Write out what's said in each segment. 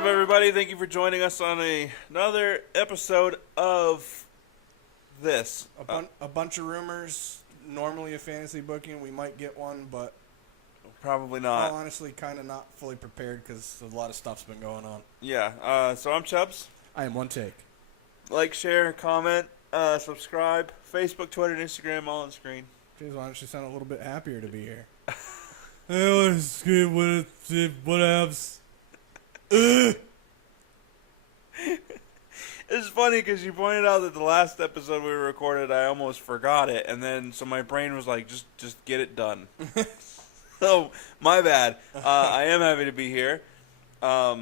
up, everybody? Thank you for joining us on another episode of this. A bunch of rumors. Normally a fantasy booking, we might get one, but Probably not. honestly, kind of not fully prepared because a lot of stuff's been going on. Yeah. So I'm Chubbs. I am one take. Like, share, comment, subscribe. Facebook, Twitter, and Instagram, all on screen. Jeez, why don't you sound a little bit happier to be here? What happens? It's funny because you pointed out that the last episode we recorded, I almost forgot it, and then so my brain was like, just get it done. So my bad. I am happy to be here. I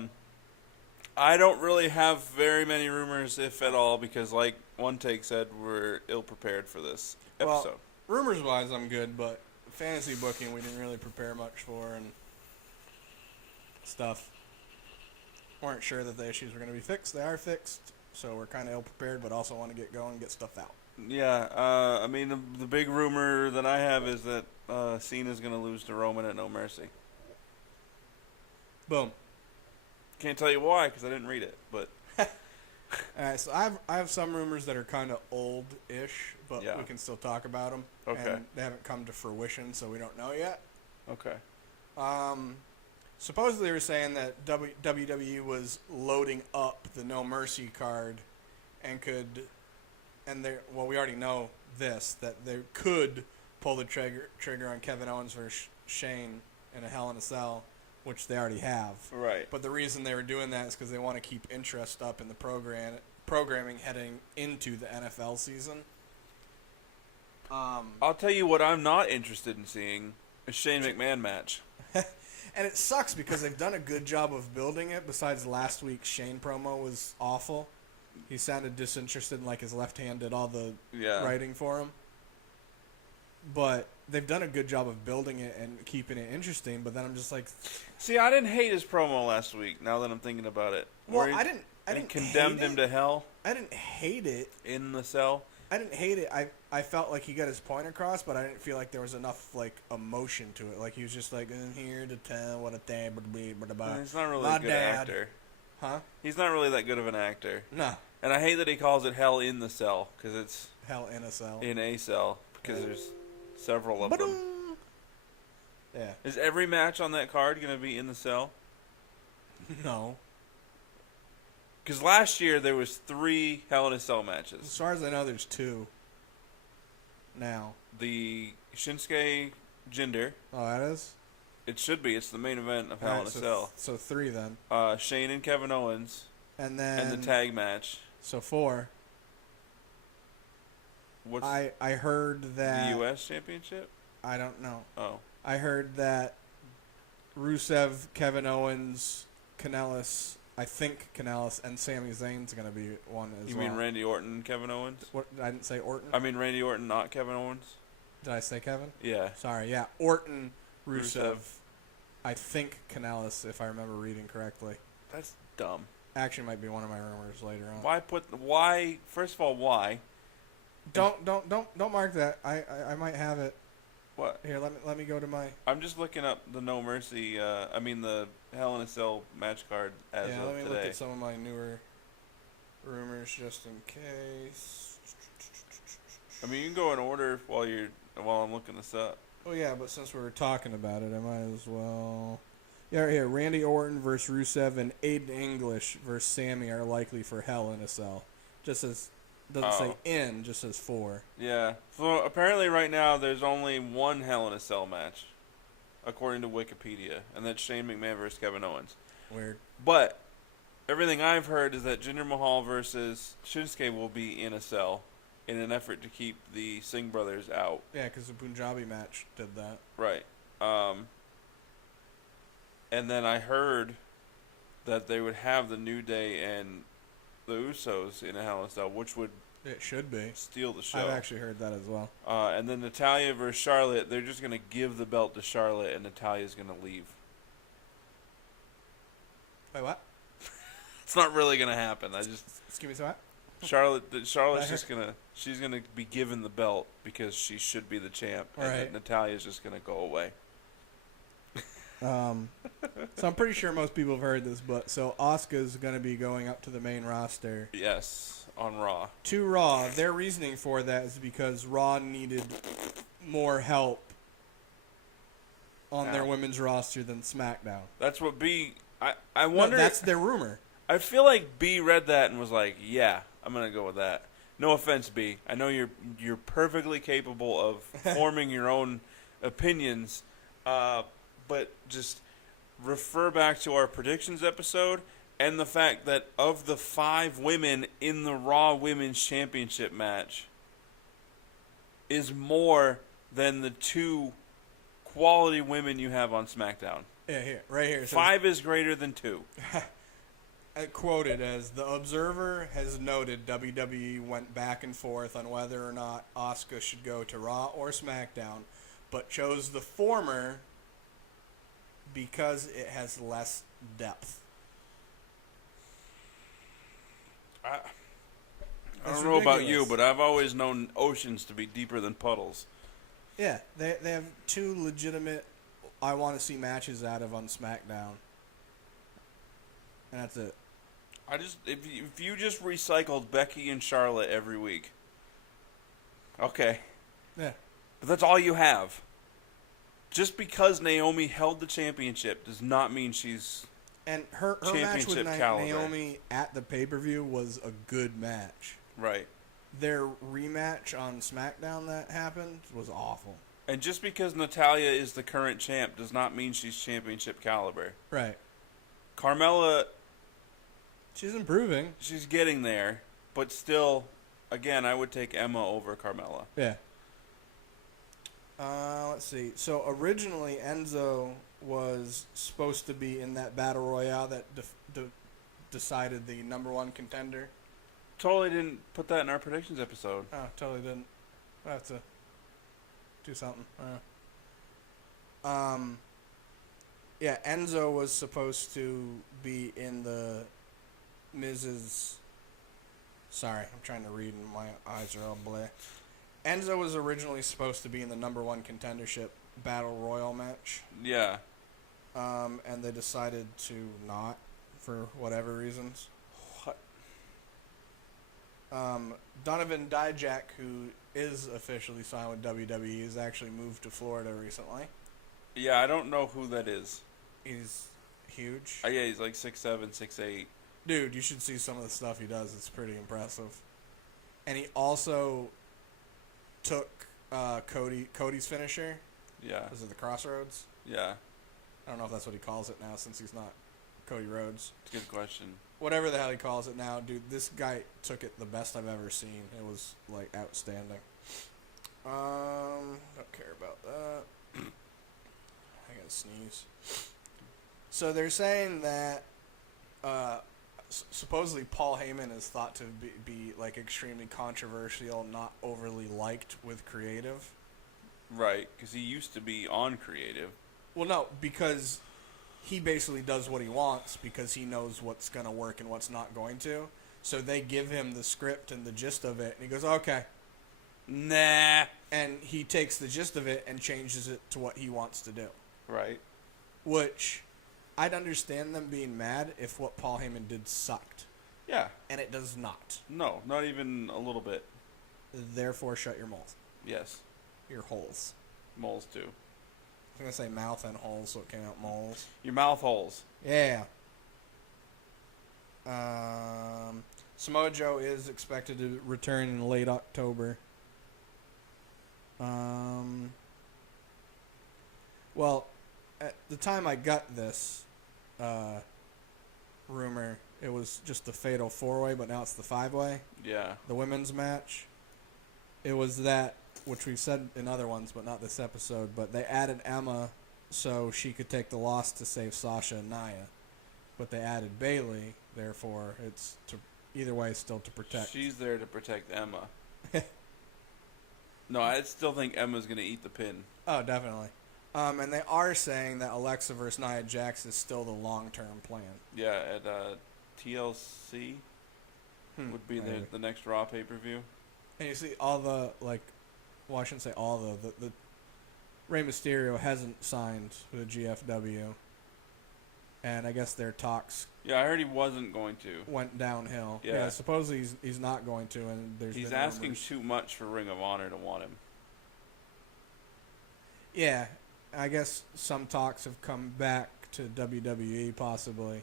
don't really have very many rumors, if at all, because like One Take said, we're ill prepared for this episode. Well, rumors-wise, I'm good, but fantasy booking, we didn't really prepare much for and stuff. Weren't sure that the issues were going to be fixed. They are fixed, so we're kind of ill-prepared, but also want to get going and get stuff out. Yeah, I mean, the big rumor that I have is that Cena's going to lose to Roman at No Mercy. Boom. Can't tell you why because I didn't read it, but All right, so I have some rumors that are kind of old-ish, but Yeah. we can still talk about them. Okay. And they haven't come to fruition, so we don't know yet. okay. Supposedly they were saying that WWE was loading up the No Mercy card and we already know this, that they could pull the trigger on Kevin Owens versus Shane in a Hell in a Cell, which they already have. Right. But the reason they were doing that is because they want to keep interest up in the programming heading into the NFL season. I'll tell you what I'm not interested in seeing, a Shane McMahon match. And it sucks because they've done a good job of building it. Besides last week's Shane promo was awful. He sounded disinterested, like his left hand did all the writing for him. But they've done a good job of building it and keeping it interesting. But then I'm just like, See, I didn't hate his promo last week. Now that I'm thinking about it, well, Where I didn't condemned hate him it. to hell I didn't hate it. in the cell. I didn't hate it. I felt like he got his point across, but I didn't feel like there was enough like emotion to it. Like he was just like, I'm here to tell what a thing would be, He's not really My a good dad. actor. Huh? He's not really that good of an actor. No. And I hate that he calls it Hell in the Cell because it's Hell in a Cell. in a cell because there's several of them. Ba-dum. Yeah. Is every match on that card going to be in the cell? No. Because last year there was 3 Hell in a Cell matches. As far as I know, there's 2 now. The Shinsuke Jinder. Oh, that is? It should be. It's the main event of Hell Alright, in a so Cell. So 3 then. Shane and Kevin Owens And then... and the tag match. So 4. What's I heard that... the U.S. Championship? I don't know. Oh. I heard that Rusev, Kevin Owens, Kanellis, I think Kanellis, and Sami Zayn's going to be one as well. You mean Randy Orton and Kevin Owens? What, I didn't say Orton? I mean Randy Orton, not Kevin Owens? Did I say Kevin? Yeah. Sorry, yeah. Orton, Rusev, Rusev. I think Kanellis, if I remember reading correctly. That's dumb. Actually might be one of my rumors later on. Why, first of all, why? Don't mark that. I might have it. What? Here, let me go to my... I'm just looking up the No Mercy, the Hell in a Cell match card as yeah, of let me today. look at some of my newer rumors just in case. I mean, you can go in order while I'm looking this up. Oh yeah, but since we were talking about it, I might as well... Yeah, right here. Randy Orton versus Rusev and Aiden English versus Sammy are likely for Hell in a Cell. Just as... Doesn't say in, just says 4. Yeah. So apparently right now there's only one Hell in a Cell match, according to Wikipedia, and that's Shane McMahon versus Kevin Owens. Weird. But everything I've heard is that Jinder Mahal versus Shinsuke will be in a cell in an effort to keep the Singh brothers out. Yeah, because the Punjabi match did that. Right. And then I heard that they would have the New Day and the Usos in a Hell in a Cell, which would It should be. steal the show. I've actually heard that as well. And then Natalya versus Charlotte, they're just going to give the belt to Charlotte, and Natalya's going to leave. Wait, what? It's not really going to happen. Excuse me, what? Charlotte's just going to, she's going to be given the belt because she should be the champ, and Right. Natalya's just going to go away. So I'm pretty sure most people have heard this, but so Asuka's going to be going up to the main roster. Yes, on Raw. To Raw. Their reasoning for that is because Raw needed more help on their women's roster than SmackDown. That's what B... I wonder... No, that's their rumor. I feel like B read that and was like, yeah, I'm going to go with that. No offense, B. I know you're perfectly capable of forming your own opinions, but just refer back to our predictions episode and the fact that of the 5 women in the Raw Women's Championship match is more than the 2 quality women you have on SmackDown. Yeah, here, right here. 5 is greater than 2. Quoted as, "The Observer has noted WWE went back and forth on whether or not Asuka should go to Raw or SmackDown, but chose the former because it has less depth." I don't know about you, but I've always known oceans to be deeper than puddles. Yeah, they have 2 legitimate I want to see matches out of on SmackDown. And that's it. If you just recycled Becky and Charlotte every week, okay. Yeah. But that's all you have. Just because Naomi held the championship does not mean she's and her match with Naomi at the pay-per-view was a good match. Right. Their rematch on SmackDown that happened was awful. And just because Natalya is the current champ does not mean she's championship caliber. Right. Carmella... She's improving. She's getting there, but still, again, I would take Emma over Carmella. Yeah. Let's see. So originally, Enzo was supposed to be in that battle royale that decided the number 1 contender. Totally didn't put that in our predictions episode. Oh, totally didn't. I have to do something. Yeah, Enzo was supposed to be in the Mrs. Sorry, I'm trying to read and my eyes are all bleh. Enzo was originally supposed to be in the number 1 contendership battle royal match. Yeah. And they decided to not for whatever reasons. What? Donovan Dijak, who is officially signed with WWE, has actually moved to Florida recently. Yeah, I don't know who that is. He's huge. Yeah, he's like 6'7", 6'8". Dude, you should see some of the stuff he does. It's pretty impressive. And he also took Cody's finisher. Yeah. Was it the Crossroads? Yeah. I don't know if that's what he calls it now since he's not Cody Rhodes. It's a good question. Whatever the hell he calls it now, dude, this guy took it the best I've ever seen. It was, like, outstanding. Don't care about that. I gotta sneeze. So they're saying that supposedly Paul Heyman is thought to be like extremely controversial, not overly liked with creative. Right, because he used to be on creative. Well, no, because he basically does what he wants because he knows what's going to work and what's not going to. So they give him the script and the gist of it, and he goes, okay. Nah. And he takes the gist of it and changes it to what he wants to do. Right. Which... I'd understand them being mad if what Paul Heyman did sucked. Yeah. And it does not. No, not even a little bit. Therefore, shut your mouth. Yes. Your holes. Moles, too. I was going to say mouth and holes, so it came out moles. Your mouth holes. Yeah. Samoa Joe is expected to return in late October. Well, at the time I got this rumor, it was just the fatal 4-way, but now it's the 5-way. Yeah. The women's match. It was that, which we've said in other ones, but not this episode, but they added Emma so she could take the loss to save Sasha and Nia. But they added Bayley, therefore it's either way still to protect. She's there to protect Emma. No, I still think Emma's going to eat the pin. Oh, definitely. And they are saying that Alexa versus Nia Jax is still the long-term plan. Yeah, at TLC would be the next Raw pay-per-view. And you see all the, like, well, I shouldn't say all the Rey Mysterio hasn't signed with GFW, and I guess their talks. Yeah, I heard he wasn't going to. Went downhill. Yeah, supposedly he's not going to, and he's asking too much for Ring of Honor to want him. Yeah, I guess some talks have come back to WWE possibly.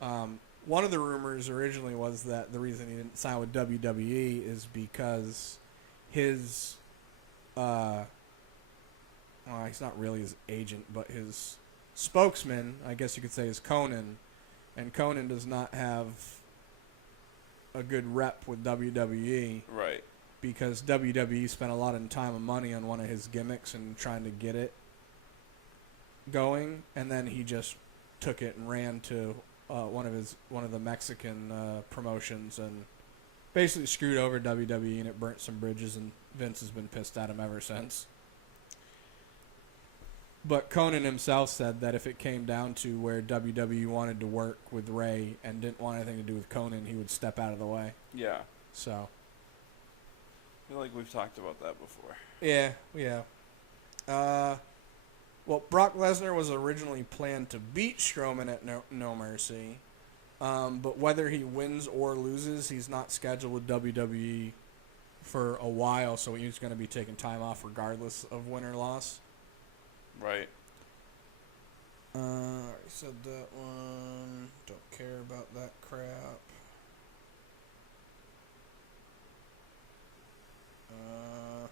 One of the rumors originally was that the reason he didn't sign with WWE is because his, well, he's not really his agent, but his spokesman, I guess you could say, is Conan, and Conan does not have a good rep with WWE. Right. Because WWE spent a lot of time and money on one of his gimmicks and trying to get it going, and then he just took it and ran to one of the Mexican promotions and basically screwed over WWE, and it burnt some bridges, and Vince has been pissed at him ever since. But Conan himself said that if it came down to where WWE wanted to work with Ray and didn't want anything to do with Conan, he would step out of the way. Yeah. So I feel like we've talked about that before. Yeah. Well, Brock Lesnar was originally planned to beat Strowman at No Mercy, but whether he wins or loses, he's not scheduled with WWE for a while, so he's going to be taking time off regardless of win or loss. Right. I already said that one. Don't care about that crap.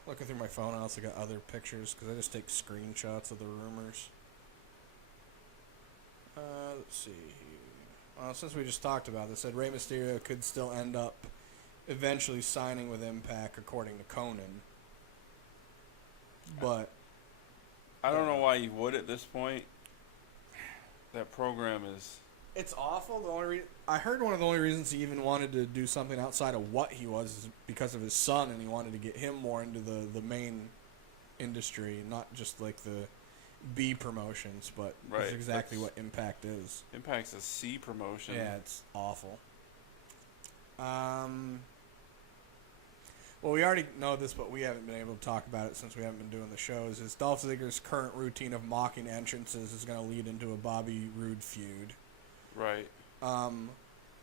Looking through my phone, I also got other pictures because I just take screenshots of the rumors. Let's see. Well, since we just talked about this, said Rey Mysterio could still end up eventually signing with Impact, according to Conan. But I don't know why you would at this point. That program is... It's awful. I heard one of the only reasons he even wanted to do something outside of what he was is because of his son, and he wanted to get him more into the main industry, not just like the B promotions, but right. That's exactly what Impact is. Impact's a C promotion. Yeah, it's awful. Well, we already know this, but we haven't been able to talk about it since we haven't been doing the shows. Is Dolph Ziggler's current routine of mocking entrances is going to lead into a Bobby Roode feud. Right.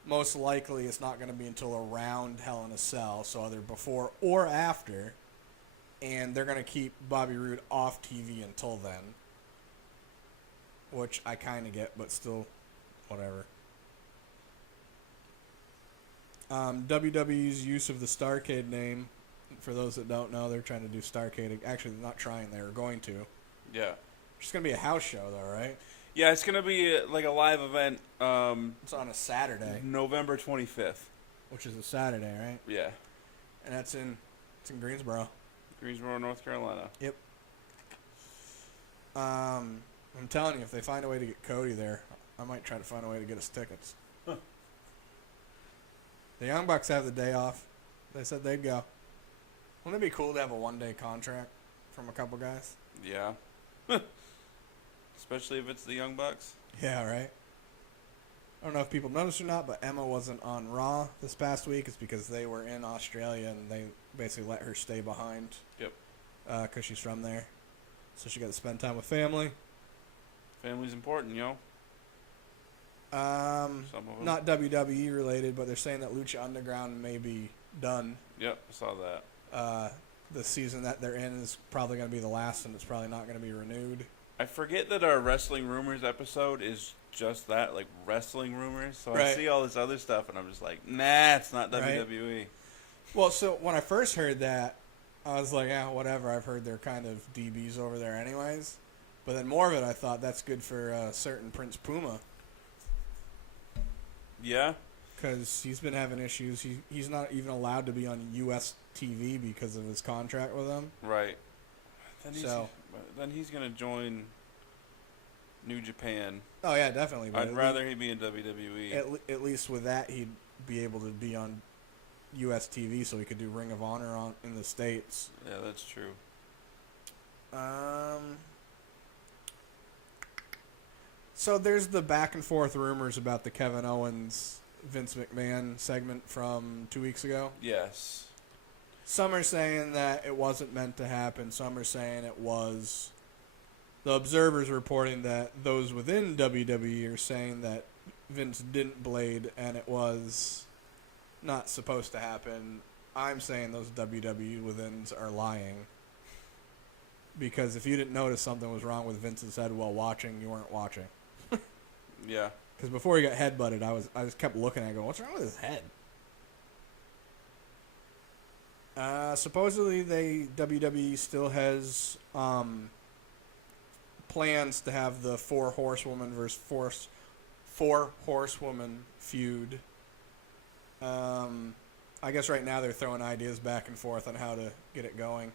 Most likely it's not going to be until around Hell in a Cell, so either before or after, and they're going to keep Bobby Roode off TV until then, which I kind of get, but still, whatever. WWE's use of the Starrcade name, for those that don't know, they're trying to do Starrcade. Actually, they're not trying, they're going to. Yeah. It's going to be a house show, though, right? Yeah, it's going to be like a live event. It's on a Saturday. November 25th. Which is a Saturday, right? Yeah. And it's in Greensboro. Greensboro, North Carolina. Yep. I'm telling you, if they find a way to get Cody there, I might try to find a way to get us tickets. Huh. The Young Bucks have the day off. They said they'd go. Wouldn't it be cool to have a one-day contract from a couple guys? Yeah. Especially if it's the Young Bucks. Yeah, right? I don't know if people noticed or not, but Emma wasn't on Raw this past week. It's because they were in Australia, and they basically let her stay behind. Yep. Because she's from there. So she got to spend time with family. Family's important, yo. Some of them. Not WWE related, but they're saying that Lucha Underground may be done. Yep, I saw that. The season that they're in is probably going to be the last, and it's probably not going to be renewed. I forget that our Wrestling Rumors episode is just that, like wrestling rumors. So right. I see all this other stuff, and I'm just like, nah, it's not right. WWE. Well, so when I first heard that, I was like, yeah, whatever. I've heard they're kind of DBs over there anyways. But then more of it, I thought that's good for a certain Prince Puma. Yeah? Because he's been having issues. He's not even allowed to be on U.S. TV because of his contract with them. Right. Then he's going to join New Japan. Oh, yeah, definitely. But I'd rather he be in WWE. At least with that, he'd be able to be on U.S. TV so he could do Ring of Honor in the States. Yeah, that's true. So there's the back and forth rumors about the Kevin Owens Vince McMahon segment from 2 weeks ago. Yes. Some are saying that it wasn't meant to happen. Some are saying it was. The Observer's reporting that those within WWE are saying that Vince didn't blade and it was not supposed to happen. I'm saying those WWE withins are lying. Because if you didn't notice something was wrong with Vince's head while watching, you weren't watching. Yeah. Because before he got headbutted, I just kept looking at it going, what's wrong with his head? Supposedly, WWE still has plans to have the four horsewoman versus four horsewoman feud. I guess right now they're throwing ideas back and forth on how to get it going.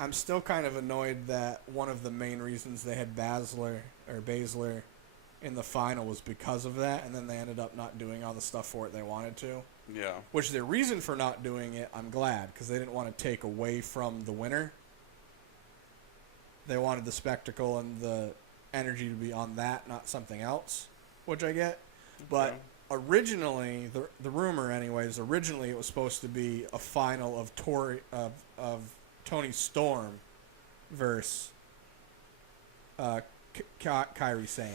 I'm still kind of annoyed that one of the main reasons they had Baszler in the final was because of that, and then they ended up not doing all the stuff for it they wanted to. Yeah. Which their reason for not doing it, I'm glad, because they didn't want to take away from the winner. They wanted the spectacle and the energy to be on that, not something else, which I get. But originally, the rumor anyways, originally it was supposed to be a final of Tony Storm versus Kairi Sane.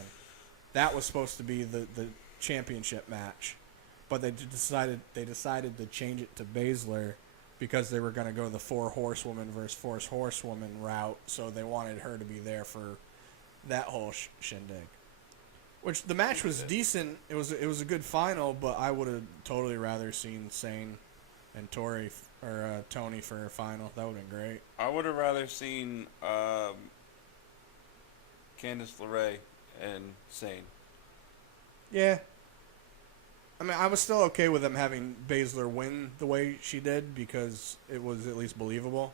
That was supposed to be the championship match. But they decided to change it to Baszler because they were going to go the four horsewoman versus four horsewoman route, so they wanted her to be there for that whole shindig. Which the match was decent. It was a good final, but I would have totally rather seen Sane and Tony for a final. That would have been great. I would have rather seen Candice LeRae and Sane. Yeah. I mean, I was still okay with them having Baszler win the way she did because it was at least believable.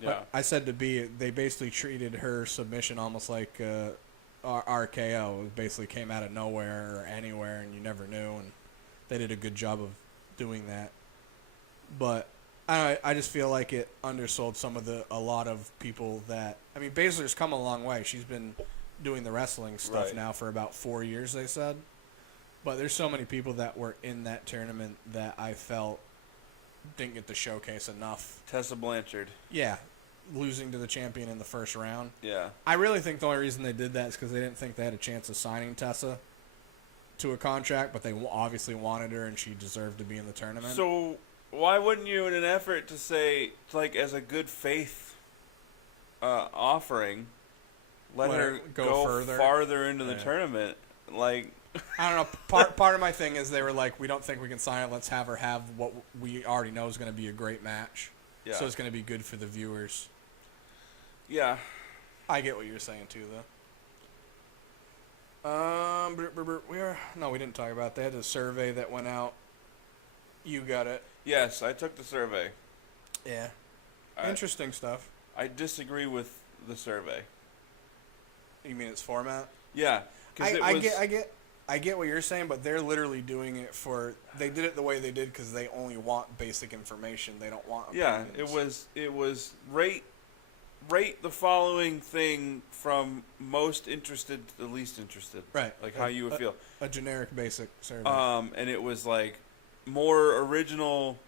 Yeah. But I said to B, they basically treated her submission almost like RKO. It basically came out of nowhere or anywhere, and you never knew. And they did a good job of doing that. But I just feel like it undersold a lot of people that. I mean, Baszler's come a long way. She's been doing the wrestling stuff now for about 4 years, they said. But there's so many people that were in that tournament that I felt didn't get the showcase enough. Tessa Blanchard. Yeah, losing to the champion in the first round. Yeah. I really think the only reason they did that is because they didn't think they had a chance of signing Tessa to a contract, but they obviously wanted her and she deserved to be in the tournament. So why wouldn't you, in an effort to say, like, as a good faith offering, let her go farther into the tournament? Like, I don't know. Part of my thing is they were like, we don't think we can sign it. Let's have her have what we already know is going to be a great match. Yeah. So it's going to be good for the viewers. Yeah. I get what you're saying too, though. We didn't talk about that. The survey that went out. You got it. Yes, I took the survey. Yeah. Interesting stuff. I disagree with the survey. You mean its format? Yeah. I get what you're saying, but they're literally doing it for. They did it the way they did because they only want basic information. They don't want. Yeah, opinions. it was rate the following thing from most interested to least interested. Right. Like how you would feel. A generic basic survey. And it was like more original,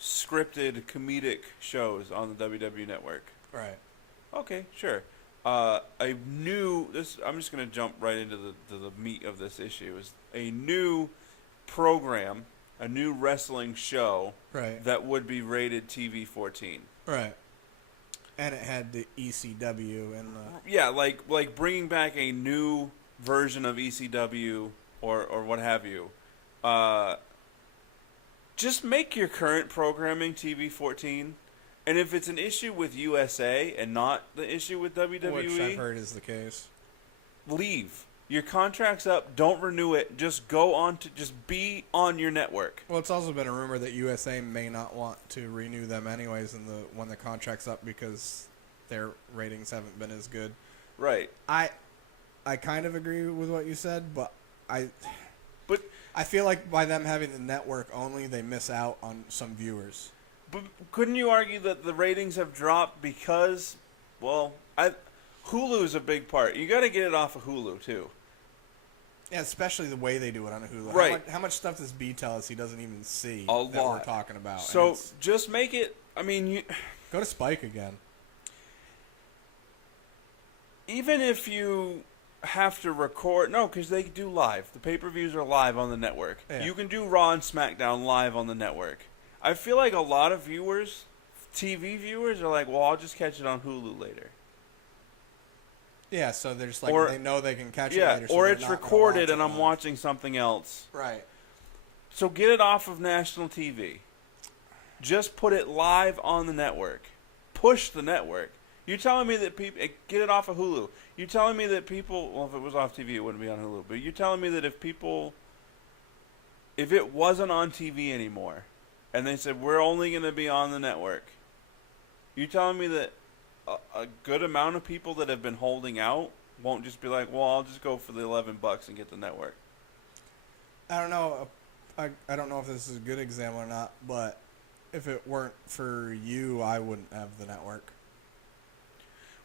scripted, comedic shows on the WWE Network. Right. Okay, sure. I knew this. I'm just going to jump right into the meat of this issue. Is a new program, a new wrestling show, that would be rated TV 14. Right. And it had the ECW and the like bringing back a new version of ECW or what have you. Just make your current programming TV 14. And if it's an issue with USA and not the issue with WWE, which I've heard is the case, leave. Your contract's up. Don't renew it. Just go on to just be on your network. Well, it's also been a rumor that USA may not want to renew them anyways when the contract's up because their ratings haven't been as good. Right. I kind of agree with what you said, but I feel like by them having the network only, they miss out on some viewers. But couldn't you argue that the ratings have dropped because, Hulu's a big part. You got to get it off of Hulu too. Yeah, especially the way they do it on Hulu. Right. How much stuff does B tell us he doesn't even see a lot that we're talking about? So just make it. I mean, go to Spike again. even if you have to record, no, because they do live. The pay-per-views are live on the network. Yeah. You can do Raw and SmackDown live on the network. I feel like a lot of viewers, TV viewers, are like, well, I'll just catch it on Hulu later. Yeah, so there's like Or, they know they can catch it yeah, later. So or they're it's not gonna recorded watch it and I'm live. watching something else. Right. So get it off of national TV. Just put it live on the network. Push the network. You telling me that people get it off of Hulu? You telling me that people? Well, if it was off TV, it wouldn't be on Hulu. But you telling me that if it wasn't on TV anymore, and they said we're only going to be on the network, you telling me that a good amount of people that have been holding out won't just be like, well, I'll just go for the $11 and get the network? I don't know. I don't know if this is a good example or not, but if it weren't for you, I wouldn't have the network.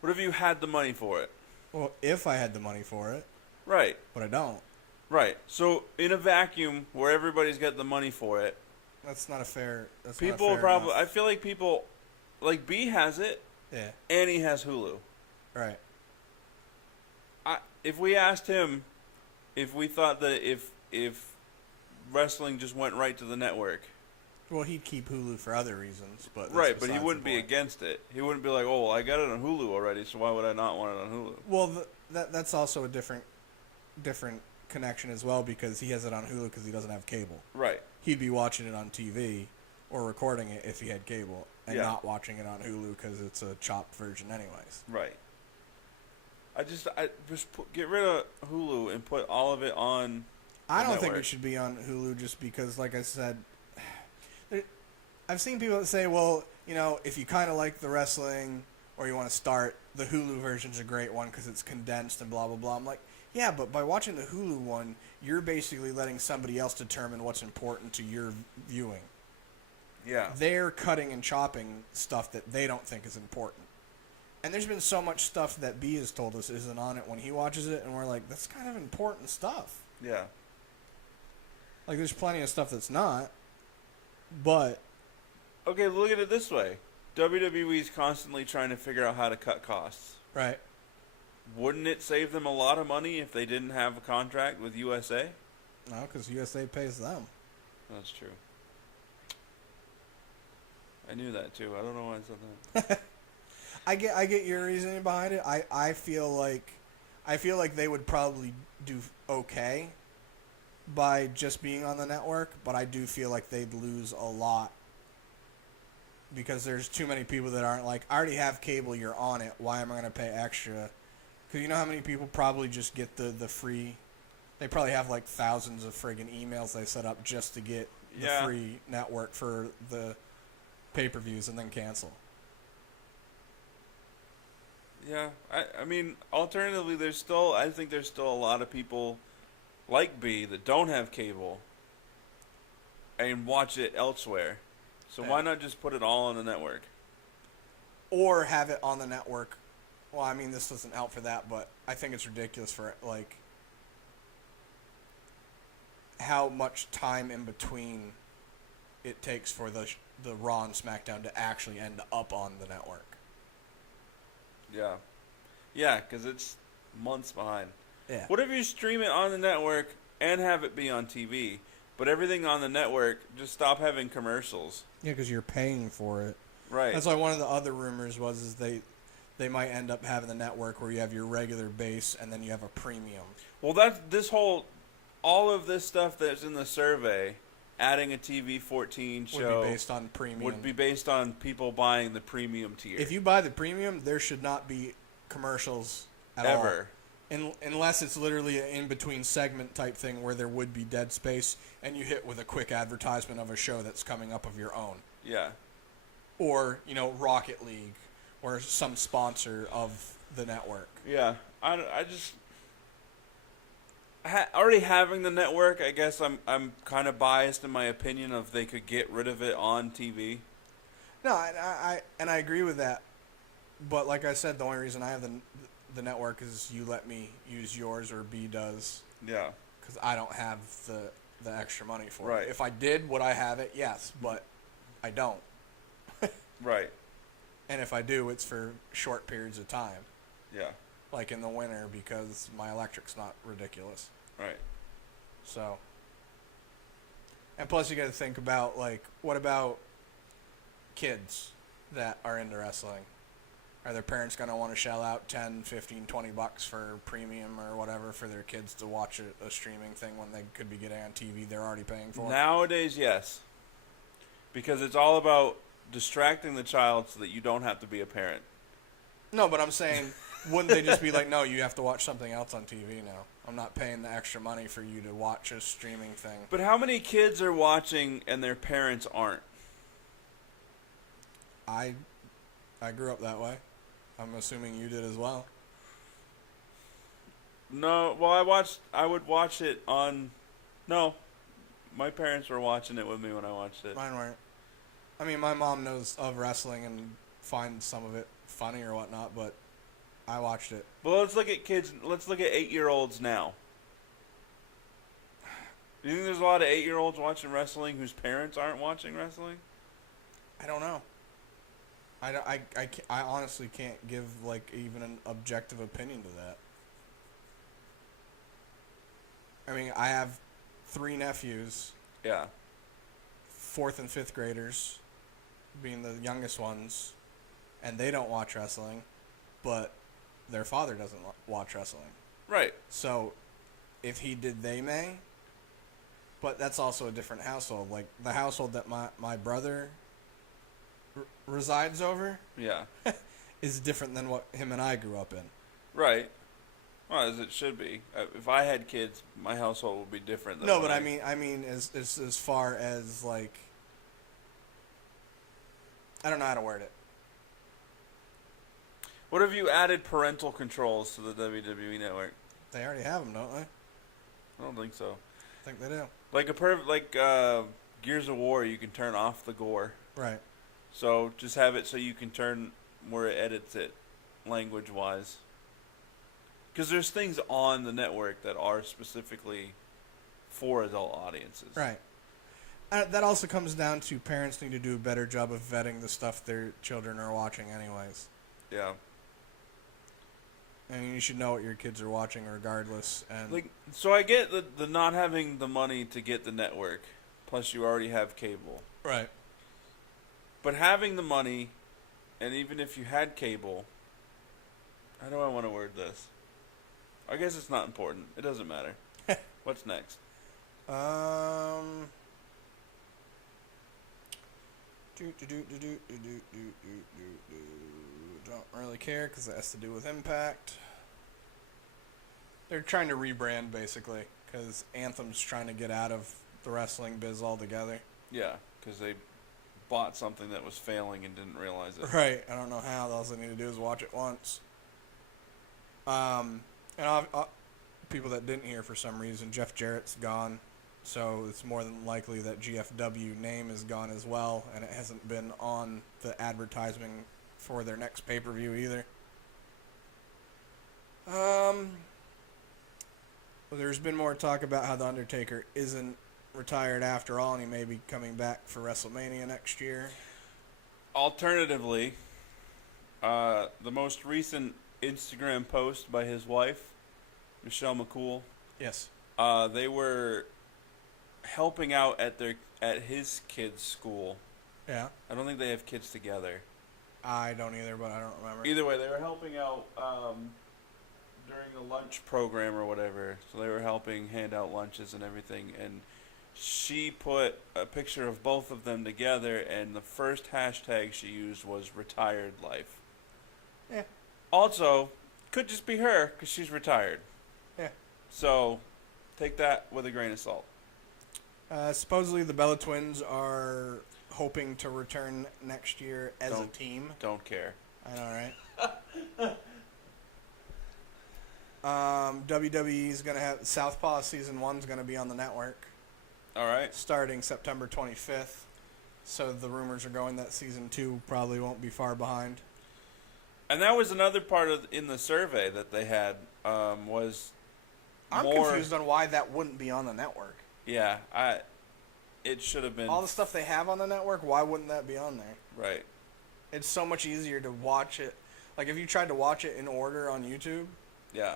What if you had the money for it? Well, if I had the money for it. Right. But I don't. Right. So in a vacuum where everybody's got the money for it, that's not a fair. People probably. I feel like people, like B has it. Yeah. And he has Hulu. Right. If we asked him, if we thought that if wrestling just went right to the network. Well, he'd keep Hulu for other reasons, but right. But he wouldn't be against it. He wouldn't be like, oh, well, I got it on Hulu already, so why would I not want it on Hulu? Well, that's also a different connection as well, because he has it on Hulu because he doesn't have cable. Right. He'd be watching it on TV or recording it if he had cable, and not watching it on Hulu because it's a chopped version anyways. Right. I just get rid of Hulu and put all of it on. I don't think it should be on Hulu just because, like I said, I've seen people that say, well, you know, if you kind of like the wrestling or you want to start, the Hulu version's a great one because it's condensed and blah, blah, blah. I'm like, yeah, but by watching the Hulu one, you're basically letting somebody else determine what's important to your viewing. Yeah. They're cutting and chopping stuff that they don't think is important. And there's been so much stuff that B has told us isn't on it when he watches it, and we're like, that's kind of important stuff. Yeah. Like, there's plenty of stuff that's not, but... Okay, look at it this way. WWE's constantly trying to figure out how to cut costs. Right. Wouldn't it save them a lot of money if they didn't have a contract with USA? No, because USA pays them. That's true. I knew that, too. I don't know why I said that. I get your reasoning behind it. I feel like they would probably do okay by just being on the network, but I do feel like they'd lose a lot because there's too many people that aren't like, I already have cable, you're on it, why am I going to pay extra? Because you know how many people probably just get the free, they probably have like thousands of friggin' emails they set up just to get the free network for the pay-per-views and then cancel. Yeah, I mean, alternatively, I think there's still a lot of people like B that don't have cable and watch it elsewhere. So why not just put it all on the network? Or have it on the network. Well, I mean, this doesn't help for that, but I think it's ridiculous for, like, how much time in between it takes for the Raw and SmackDown to actually end up on the network. Yeah. Yeah, because it's months behind. Yeah. What if you stream it on the network and have it be on TV, but everything on the network, just stop having commercials? Yeah, because you're paying for it. Right. That's why one of the other rumors is they might end up having the network where you have your regular base and then you have a premium. Well, all of this stuff that's in the survey, adding a TV-14 show would be based on premium. Would be based on people buying the premium tier. If you buy the premium, there should not be commercials at all. Ever. Unless it's literally an in-between segment type thing where there would be dead space and you hit with a quick advertisement of a show that's coming up of your own. Yeah. Or, Rocket League or some sponsor of the network. Yeah. I just... already having the network, I guess I'm kind of biased in my opinion of they could get rid of it on TV. No, I agree with that. But like I said, the only reason I have the network is you let me use yours or B does. Yeah. Because I don't have the extra money for right. it. If I did, would I have it? Yes, but I don't. Right. And if I do, it's for short periods of time. Yeah. like in the winter, because my electric's not ridiculous. Right. So, and plus you got to think about, like, what about kids that are into wrestling? Are their parents going to want to shell out 10, 15, 20 bucks for premium or whatever for their kids to watch a streaming thing when they could be getting on TV they're already paying for? Nowadays, yes. Because it's all about distracting the child so that you don't have to be a parent. No, but I'm saying, wouldn't they just be like, no, you have to watch something else on TV now? I'm not paying the extra money for you to watch a streaming thing. But how many kids are watching and their parents aren't? I grew up that way. I'm assuming you did as well. No, well, I would watch it on, no, my parents were watching it with me when I watched it. Mine weren't. I mean, my mom knows of wrestling and finds some of it funny or whatnot, but I watched it. Well, let's look at kids, let's look at 8-year-olds now. Do you think there's a lot of 8-year-olds watching wrestling whose parents aren't watching wrestling? I don't know. I honestly can't give, like, even an objective opinion to that. I mean, I have 3 nephews. Yeah. 4th and 5th graders being the youngest ones, and they don't watch wrestling, but their father doesn't watch wrestling. Right. So, if he did, they may. But that's also a different household. Like, the household that my brother resides over, yeah, is different than what him and I grew up in. Right. Well, as it should be. If I had kids, my household would be different. No, but I mean, as far as, like, I don't know how to word it. What if you added parental controls to the WWE Network? They already have them, don't they? I don't think so. I think they do. Like Gears of War, you can turn off the gore. Right. So just have it so you can turn where it edits it, language-wise. Because there's things on the network that are specifically for adult audiences. Right. That also comes down to parents need to do a better job of vetting the stuff their children are watching anyways. Yeah. I mean, you should know what your kids are watching regardless. And so I get the not having the money to get the network, plus you already have cable. Right. But having the money, and even if you had cable, how do I want to word this? I guess it's not important. It doesn't matter. What's next? Don't really care because it has to do with Impact. They're trying to rebrand, basically, because Anthem's trying to get out of the wrestling biz altogether. Yeah, because they bought something that was failing and didn't realize it. Right. I don't know how. All they need to do is watch it once. And people that didn't hear for some reason, Jeff Jarrett's gone. So it's more than likely that GFW name is gone as well, and it hasn't been on the advertising for their next pay-per-view either. Well, there's been more talk about how The Undertaker isn't retired after all, and he may be coming back for WrestleMania next year. Alternatively, the most recent Instagram post by his wife, Michelle McCool. Yes. They were helping out at his kids' school. Yeah. I don't think they have kids together. I don't either, but I don't remember. Either way, they were helping out during a lunch program or whatever. So they were helping hand out lunches and everything. And she put a picture of both of them together, and the first hashtag she used was retired life. Yeah. Also, could just be her because she's retired. Yeah. So take that with a grain of salt. Supposedly the Bella Twins are hoping to return next year as a team. Don't care. I know, right? WWE's going to have Southpaw Season 1's going to be on the network. All right. Starting September 25th. So the rumors are going that Season 2 probably won't be far behind. And that was another part in the survey that they had was I'm confused on why that wouldn't be on the network. Yeah, it should have been. All the stuff they have on the network, why wouldn't that be on there? Right. It's so much easier to watch it. Like, if you tried to watch it in order on YouTube, Yeah.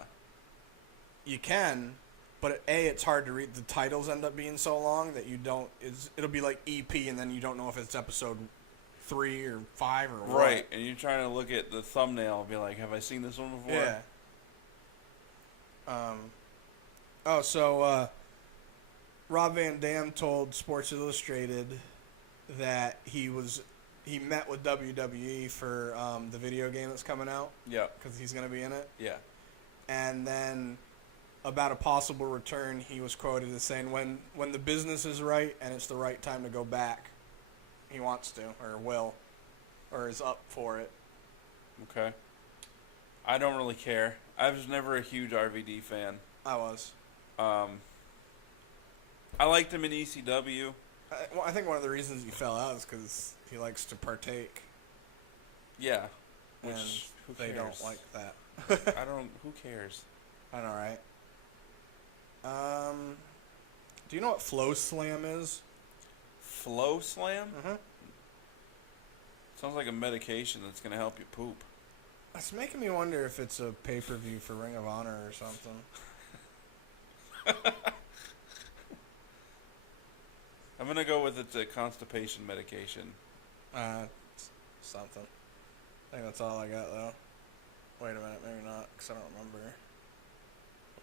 you can, but it's hard to read. The titles end up being so long that you don't. It'll be like EP, and then you don't know if it's episode 3 or 5 or what. Right, and you're trying to look at the thumbnail and be like, have I seen this one before? Yeah. So Rob Van Dam told Sports Illustrated that he met with WWE for the video game that's coming out. Yeah. Because he's going to be in it. Yeah. And then about a possible return, he was quoted as saying, when the business is right and it's the right time to go back, he wants to, or will, or is up for it. Okay. I don't really care. I was never a huge RVD fan. I was. I liked him in ECW. I think one of the reasons he fell out is because he likes to partake. Yeah. And Which, who they cares? don't like that. Who cares? I know, right? Do you know what Flow Slam is? Flow Slam? Mm-hmm. Sounds like a medication that's going to help you poop. It's making me wonder if it's a pay-per-view for Ring of Honor or something. I'm going to go with it's a constipation medication. Something. I think that's all I got, though. Wait a minute, maybe not, because I don't remember.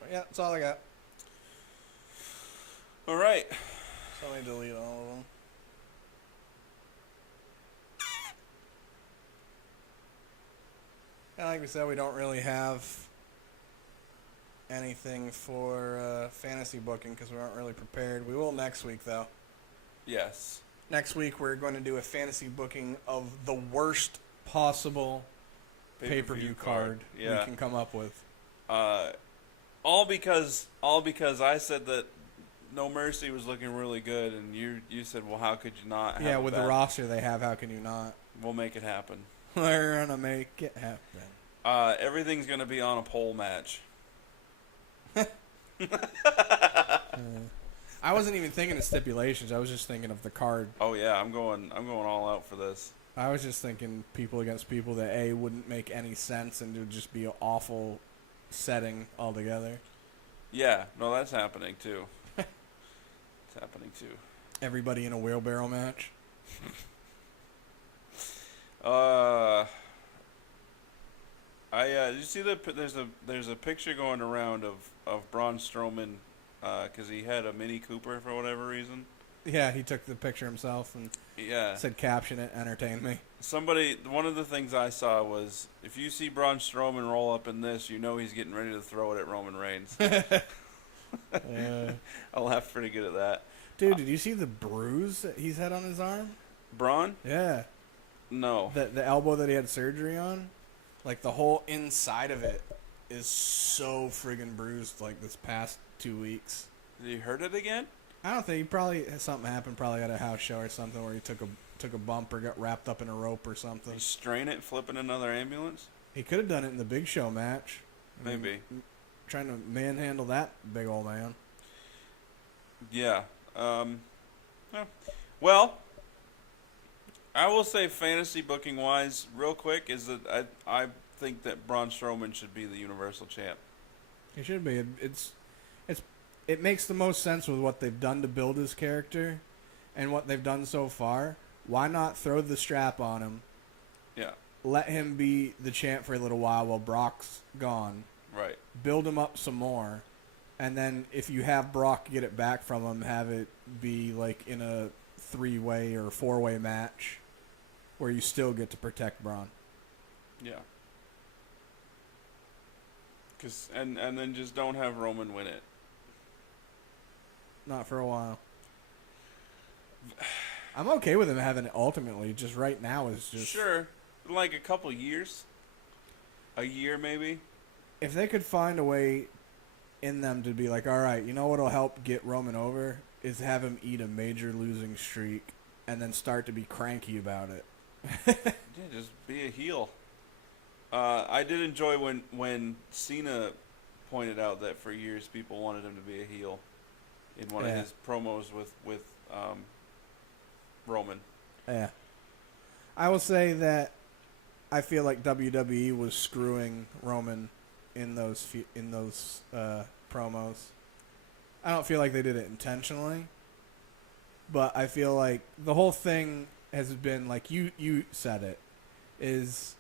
But yeah, that's all I got. All right. So let me delete all of them. Yeah, like we said, we don't really have anything for fantasy booking because we aren't really prepared. We will next week, though. Yes. Next week, we're going to do a fantasy booking of the worst possible pay-per-view card we can come up with. All because I said that No Mercy was looking really good, and you said, well, how could you not have with the roster they have, how can you not? We'll make it happen. We're going to make it happen. Everything's going to be on a pole match. I wasn't even thinking of stipulations. I was just thinking of the card. Oh yeah, I'm going all out for this. I was just thinking people against people that wouldn't make any sense and it would just be an awful setting altogether. Yeah, no, that's happening too. It's happening too. Everybody in a wheelbarrow match. Did you see there's a picture going around of Braun Strowman because he had a Mini Cooper for whatever reason. Yeah, he took the picture himself and said caption it, entertain me. One of the things I saw was, if you see Braun Strowman roll up in this, you know he's getting ready to throw it at Roman Reigns. I laughed pretty good at that. Dude, did you see the bruise that he's had on his arm? Braun? Yeah. No. The elbow that he had surgery on? Like, the whole inside of it is so friggin' bruised, like, this past 2 weeks. Did he hurt it again? I don't think. Something happened probably at a house show or something where he took a bump or got wrapped up in a rope or something. Did he strain it, flipping another ambulance? He could have done it in the Big Show match. Maybe. Trying to manhandle that big old man. Yeah. Well, I will say fantasy booking wise, real quick, is that I think that Braun Strowman should be the Universal Champ. He should be. It makes the most sense with what they've done to build his character and what they've done so far. Why not throw the strap on him? Yeah. Let him be the champ for a little while Brock's gone. Right. Build him up some more. And then if you have Brock get it back from him, have it be like in a 3-way or 4-way match where you still get to protect Braun. Yeah. And then just don't have Roman win it. Not for a while. I'm okay with him having it ultimately. Just right now is just... Sure. Like a couple years. A year maybe. If they could find a way in them to be like, all right, you know what'll help get Roman over is have him eat a major losing streak and then start to be cranky about it. Yeah, just be a heel. I did enjoy when Cena pointed out that for years people wanted him to be a heel in one of his promos with Roman. Yeah. I will say that I feel like WWE was screwing Roman in those promos. I don't feel like they did it intentionally, but I feel like the whole thing has been like you said it is,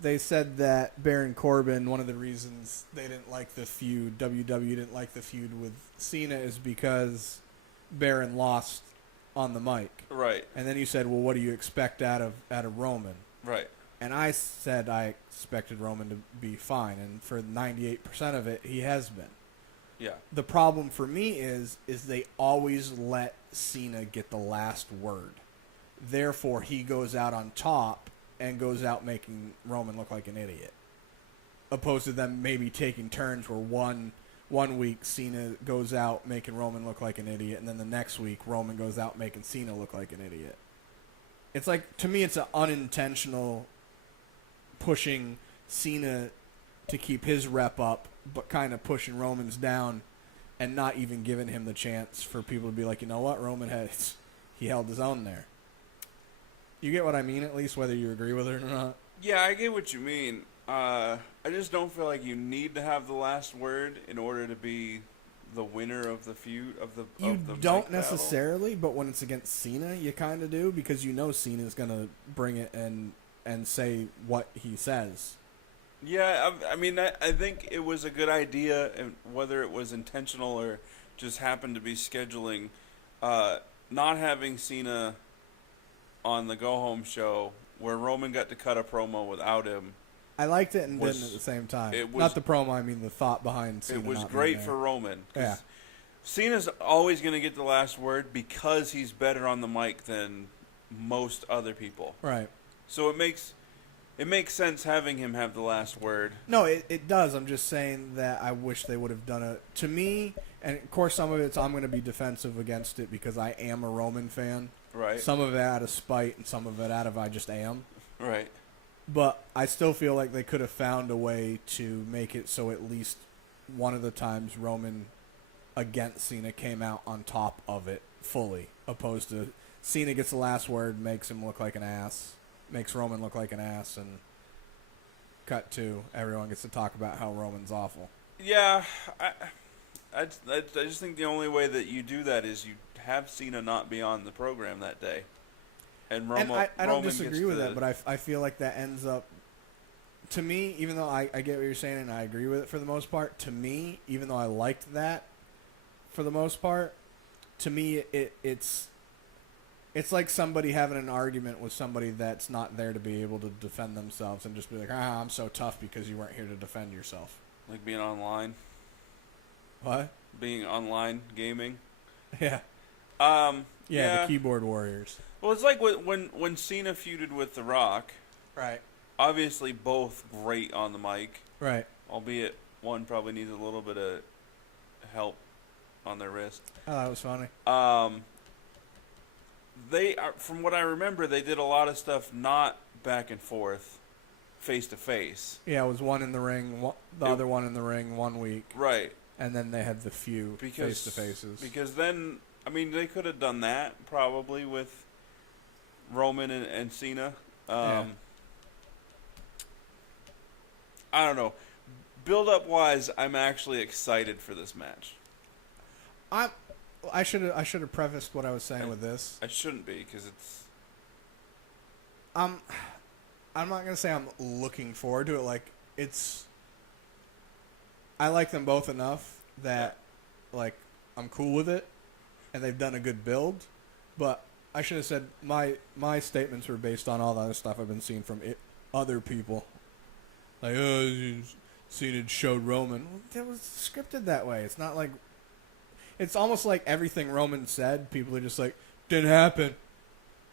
they said that Baron Corbin, one of the reasons they didn't like the feud, WWE didn't like the feud with Cena, is because Baron lost on the mic. Right. And then you said, well, what do you expect out of Roman? Right. And I said I expected Roman to be fine, and for 98% of it, he has been. Yeah. The problem for me is they always let Cena get the last word. Therefore, he goes out on top and goes out making Roman look like an idiot. Opposed to them maybe taking turns where one week Cena goes out making Roman look like an idiot, and then the next week Roman goes out making Cena look like an idiot. It's like, to me, it's an unintentional pushing Cena to keep his rep up, but kind of pushing Roman's down and not even giving him the chance for people to be like, you know what, he held his own there. You get what I mean, at least, whether you agree with it or not? Yeah, I get what you mean. I just don't feel like you need to have the last word in order to be the winner of the feud You don't necessarily, but when it's against Cena, you kind of do, because Cena's going to bring it and say what he says. Yeah, I mean, I think it was a good idea, and whether it was intentional or just happened to be scheduling, not having Cena on the go-home show where Roman got to cut a promo without him. I liked it and didn't at the same time. Not the promo, I mean the thought behind Cena. It was great for Roman. Yeah. Cena's always going to get the last word because he's better on the mic than most other people. Right. So it makes sense having him have the last word. No, it does. I'm just saying that I wish they would have done it. To me, and of course some of I'm going to be defensive against it because I am a Roman fan. Right. Some of it out of spite and some of it out of I just am. Right. But I still feel like they could have found a way to make it so at least one of the times Roman against Cena came out on top of it fully, opposed to Cena gets the last word, makes him look like an ass, makes Roman look like an ass, and cut to everyone gets to talk about how Roman's awful. Yeah, I just think the only way that you do that is you have Cena not be on the program that day. And I don't disagree with that, but I feel like that ends up, to me, even though I get what you're saying and I agree with it for the most part, to me, even though I liked that for the most part, to me it's like somebody having an argument with somebody that's not there to be able to defend themselves and just be like, I'm so tough because you weren't here to defend yourself. Like being online? What? Being online gaming? Yeah. Yeah, the keyboard warriors. Well, it's like when Cena feuded with The Rock. Right. Obviously, both great on the mic. Right. Albeit one probably needs a little bit of help on their wrist. Oh, that was funny. They are, from what I remember, they did a lot of stuff not back and forth, face to face. Yeah, it was one in the ring, other one in the ring 1 week. Right. And then they had the few face to faces. Because then, I mean, they could have done that probably with Roman and Cena. Yeah. I don't know. Build up wise, I'm actually excited for this match. I should have prefaced what I was saying with this. I shouldn't be because it's. I'm not gonna say I'm looking forward to it. Like it's. I like them both enough that, like, I'm cool with it, and they've done a good build. But I should have said my statements were based on all the other stuff I've been seeing from other people. Like, Cena showed Roman. It was scripted that way. It's not like. It's almost like everything Roman said, people are just like, didn't happen.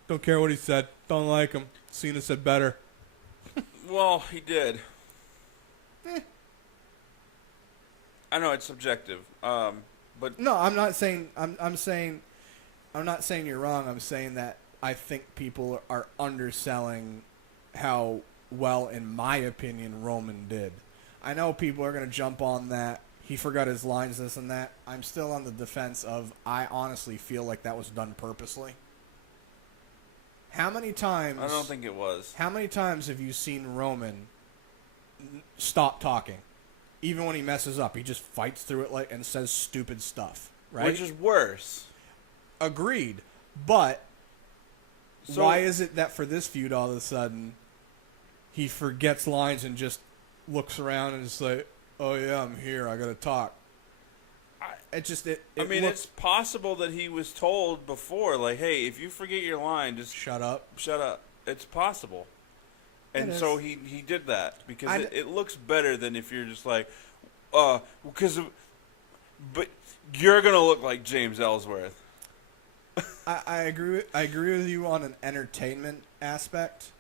Don't care what he said. Don't like him. Cena said better. Well, he did. I know it's subjective, but no, I'm not saying. I'm not saying you're wrong. I'm saying that I think people are underselling how well, in my opinion, Roman did. I know people are going to jump on that. He forgot his lines, this and that. I'm still on the defense of I honestly feel like that was done purposely. How many times? I don't think it was. How many times have you seen Roman stop talking? Even when he messes up, he just fights through it and says stupid stuff, right? Which is worse. Agreed. But why is it that for this feud all of a sudden he forgets lines and just looks around and is like, "Oh yeah, I'm here. I got to talk." It's possible that he was told before, like, "Hey, if you forget your line, just shut up." Shut up. It's possible. And so he did that because it looks better than if you're just like, but you're gonna look like James Ellsworth. I agree with you on an entertainment aspect.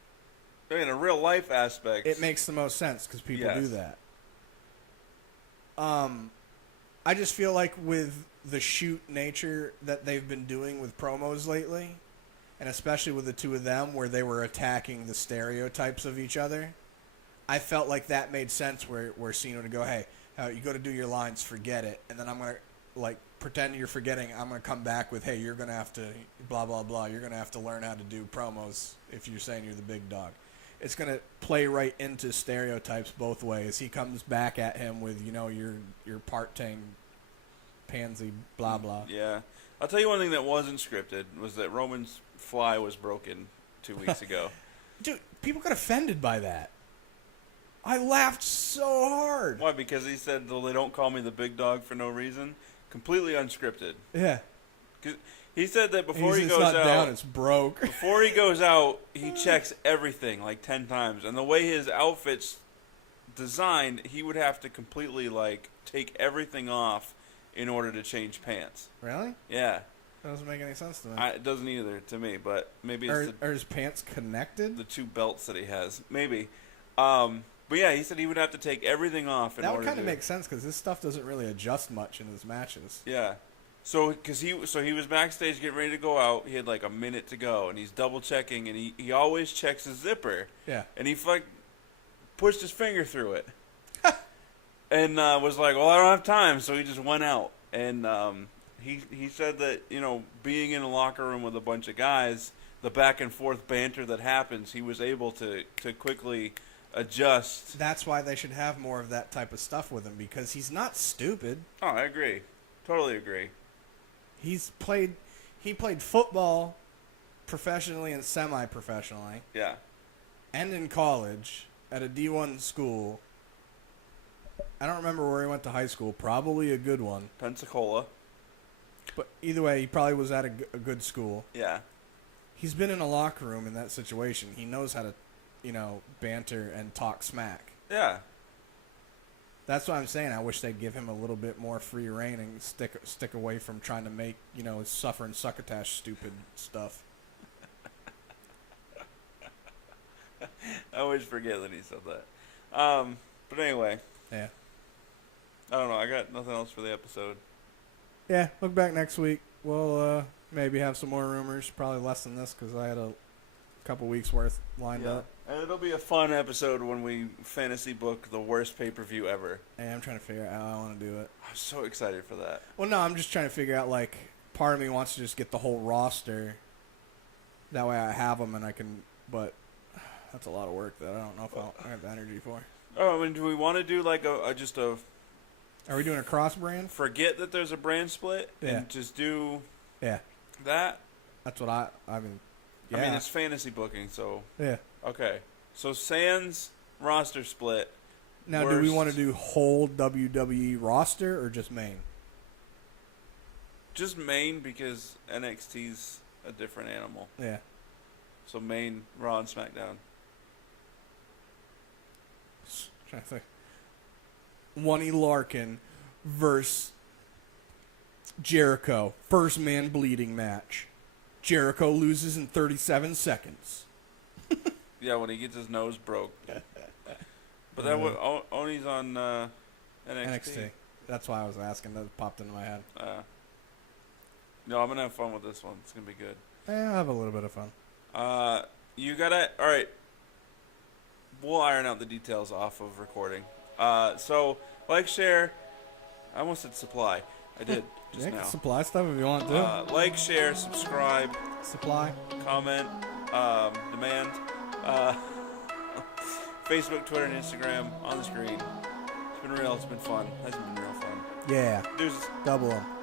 In a real life aspect, it makes the most sense because people do that. I just feel like with the shoot nature that they've been doing with promos lately, and especially with the two of them where they were attacking the stereotypes of each other, I felt like that made sense where Cena would go, "Hey, you go to do your lines, forget it," and then I'm going to pretend you're forgetting. I'm going to come back with, "Hey, you're going to have to blah, blah, blah. You're going to have to learn how to do promos if you're saying you're the big dog." It's going to play right into stereotypes both ways. He comes back at him with, your part-time pansy, blah, blah. Yeah. I'll tell you one thing that wasn't scripted was that Roman's fly was broken 2 weeks ago. Dude, people got offended by that. I laughed so hard. Why? Because he said, "Well, they don't call me the big dog for no reason." Completely unscripted. Yeah. He said that before he goes out, down, it's broke. Before he goes out, he checks everything like 10 times, and the way his outfit's designed, he would have to completely take everything off in order to change pants. Really? Yeah. That doesn't make any sense to me. It doesn't either to me, but maybe it's are his pants connected? The two belts that he has, maybe. But yeah, he said he would have to take everything off in order to... That would kind of make sense because this stuff doesn't really adjust much in his matches. Yeah. So he was backstage getting ready to go out. He had a minute to go, and he's double checking, and he always checks his zipper. Yeah. And he pushed his finger through it, and was like, "Well, I don't have time," so he just went out. And he said that being in a locker room with a bunch of guys, the back and forth banter that happens, he was able to quickly adjust. That's why they should have more of that type of stuff with him because he's not stupid. Oh, I agree, totally agree. He played football professionally and semi-professionally. Yeah. And in college at a D1 school. I don't remember where he went to high school. Probably a good one. Pensacola. But either way, he probably was at a good school. Yeah. He's been in a locker room in that situation. He knows how to, banter and talk smack. Yeah. That's what I'm saying. I wish they'd give him a little bit more free reign and stick away from trying to make, his suffer and succotash stupid stuff. I always forget that he said that. But anyway. Yeah. I don't know. I got nothing else for the episode. Yeah, look back next week. We'll maybe have some more rumors. Probably less than this because I had a couple weeks worth lined up. And it'll be a fun episode when we fantasy book the worst pay-per-view ever. Hey, I'm trying to figure out how I want to do it. I'm so excited for that. Well, no, I'm just trying to figure out, part of me wants to just get the whole roster. That way I have them and I can, but that's a lot of work that I don't know if I have the energy for. Oh, I mean, do we want to do Are we doing a cross brand? Forget that there's a brand split and just do that? That's what I mean, yeah. I mean, it's fantasy booking, so... Yeah. Okay. So, Sans roster split. Now, do we want to do whole WWE roster or just main? Just main because NXT's a different animal. Yeah. So, main, Raw, and SmackDown. Trying to think. One Larkin versus Jericho. First man bleeding match. Jericho loses in 37 seconds. Yeah, when he gets his nose broke. But that was Oni's on NXT. That's why I was asking. That popped into my head. No, I'm going to have fun with this one. It's going to be good. Yeah, I'll have a little bit of fun. You got to... All right. We'll iron out the details off of recording. So, share. I almost said supply. I did just now. Supply stuff if you want to. Share, subscribe. Supply. Comment. demand. Facebook, Twitter, and Instagram on the screen. It's been real. It's been fun. Hasn't been real fun. Yeah. Deuces. Double 'em.